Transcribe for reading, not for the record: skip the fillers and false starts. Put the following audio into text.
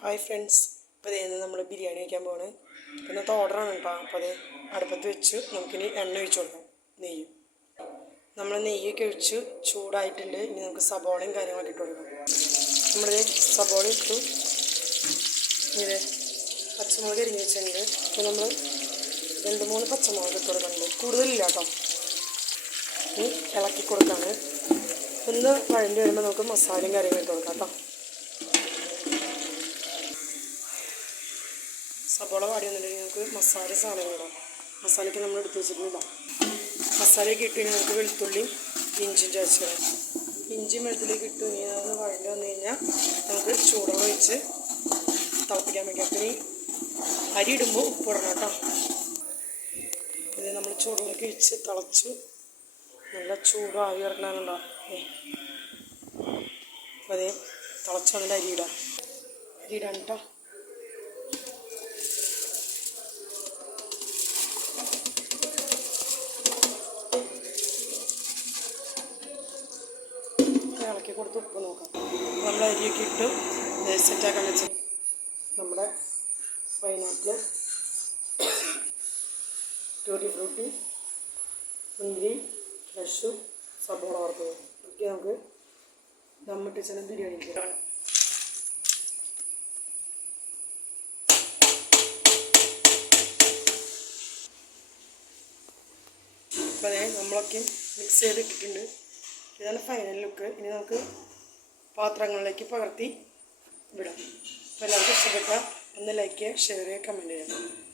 Hi friends, ഇപ്പോൾ ഇതേന്ന് നമ്മൾ ബിരിയാണി വയ്ക്കാൻ പോകണേ. ഇന്നത്തെ ഓർഡറാണ് കേട്ടോ. അപ്പോൾ അത് അടുപ്പത്ത് വെച്ച് നമുക്കിനി എണ്ണ ഒഴിച്ച് കൊടുക്കാം. നെയ്യ് നമ്മൾ നെയ്യൊക്കെ ഒഴിച്ച് ചൂടായിട്ടുണ്ട്. ഇനി നമുക്ക് സബോളയും കാര്യങ്ങളൊക്കെ ഇട്ട് കൊടുക്കാം. നമ്മളിത് സബോള ഇട്ടു. ഇത് പച്ചമുളക് അരിഞ്ഞ് വെച്ചിട്ടുണ്ട്. അപ്പോൾ നമ്മൾ 2-3 പച്ചമുളക് ഇട്ട് കൊടുക്കുന്നുണ്ട്, കൂടുതലില്ല കേട്ടോ. ഇനി ഇളക്കി കൊടുക്കാണ്. ഒന്ന് വഴണ്ടി വരുമ്പോൾ നമുക്ക് മസാലയും കാര്യങ്ങളും ഇട്ട് കൊടുക്കാം കേട്ടോ. സബോള വാടി വന്നിട്ടുണ്ടെങ്കിൽ നമുക്ക് മസാല സാധനങ്ങളിടാം. മസാലയ്ക്ക് നമ്മൾ എടുത്ത് വെച്ചിട്ടില്ല. മസാലയൊക്കെ ഇട്ട് കഴിഞ്ഞാൽ നമുക്ക് വെളുത്തുള്ളിയും ഇഞ്ചിയും ചതച്ചിടാം. ഇഞ്ചിയും വെളുത്തുള്ളിയൊക്കെ ഇട്ട് ഇനി അതൊന്ന് വഴണ്ടി വന്നു കഴിഞ്ഞാൽ നമുക്ക് ചൂടുവെള്ളം ഒഴിച്ച് തിളപ്പിക്കാൻ വയ്ക്കാം. പിന്നെ അരി ഇടുമ്പോൾ ഉപ്പ് ഇടണം കേട്ടോ. ഇത് നമ്മൾ ചൂടുവെള്ളമൊക്കെ ഒഴിച്ച് തിളച്ച് നല്ല ചൂട് ആവി ഇറക്കണമെന്നുണ്ടോ. അപ്പോൾ അതേ തിളച്ച് വന്നിട്ട് അരി ഇടാം കേട്ടോ. ഇളക്കി കൊടുത്ത് ഉപ്പ് നോക്കാം. നമ്മൾ അരിയൊക്കെ ഇട്ട് സെറ്റാക്കാൻ വെച്ച് നമ്മുടെ പൈനാപ്പിൾ, ടൂട്ടി ഫ്രൂട്ടി, മുന്തിരി, ഫ്രഷ്, സബോള വറുത്തത് ഒക്കെ നമുക്ക് ദമ്മിട്ട് ചില ബിരിയാണി കാണാം. അപ്പോൾ അതേ നമ്മളൊക്കെ മിക്സ് ചെയ്തിട്ടിട്ടുണ്ട്. ഇതാണ് ഫൈനൽ ലുക്ക്. ഇനി നമുക്ക് പാത്രങ്ങളിലേക്ക് പകർത്തി വിടാം. അപ്പോൾ എല്ലാവർക്കും ഇഷ്ടപ്പെട്ടാൽ ഒന്ന് ലൈക്ക് ചെയ്യുക, ഷെയർ ചെയ്യുക, കമൻറ്റ് ചെയ്യുക.